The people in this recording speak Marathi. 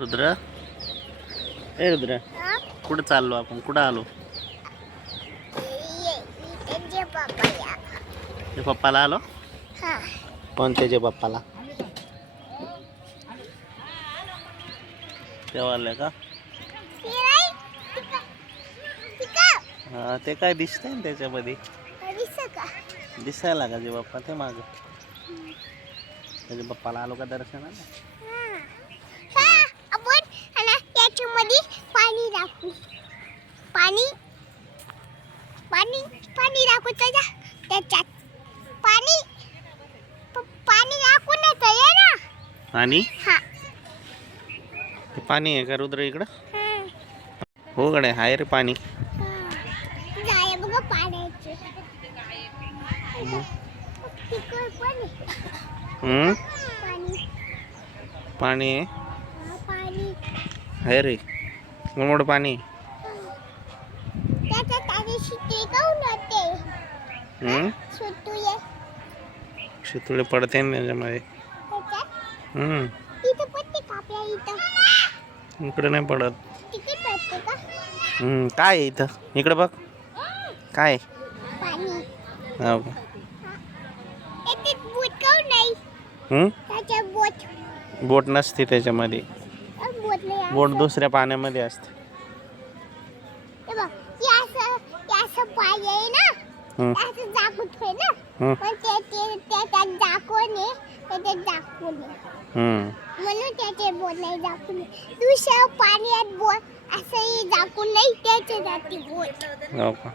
रुद्र, ए रुद्र, कुठं चाललो आपण? कुठं आलो? ते पप्पाला आलो. पण त्याच्या पप्पाला तेव्हा आलं का? हा, ते काय दिसतंय ना त्याच्यामध्ये? दिसायला का जे बाप्पा ते माग? त्याच्या पप्पाला आलो का दर्शनाला? पाणी टाकू, पाणी पाणी पाणी टाकू त्याच्यात पाणी पाणी टाकून येतं ना. पाणी? हा, ते पाणी आहे का रुद्र इकडं? हो गड्या, आहे रे पाणी. जाय बघा पाण्याचे. पाणी पाणी आहे, पाणी आहे रे, मोठ पाणी. त्याच्यात आधी शिटी काऊन होते? सुटूये शितुळे पडते ना त्याच्यामध्ये. त्याच्यात इथं पडते का आपल्या इथं? इकडे नाही पडत. तिकडे पडते का? काय आहे इथं? इकडे बघ, काय आहे? पाणी. हो का? त्याच्यात बोट काऊन नाही? त्याच्यात बोट बोट नसते त्याच्यामध्ये. बोट नाही. बोट दुसऱ्या पाण्यामध्ये असते. हे बघ, हे असं पाणी आहे ना, असं झाकून ठेव ना. पण त्याच्यात झाकून आहे, त्याच्यात झाकून आहे. म्हणून त्याचे बोट नाही झाकून. दुसऱ्या पाण्यात बोट असंही झाकून नाही, त्याच्या जाती बोट. हो का?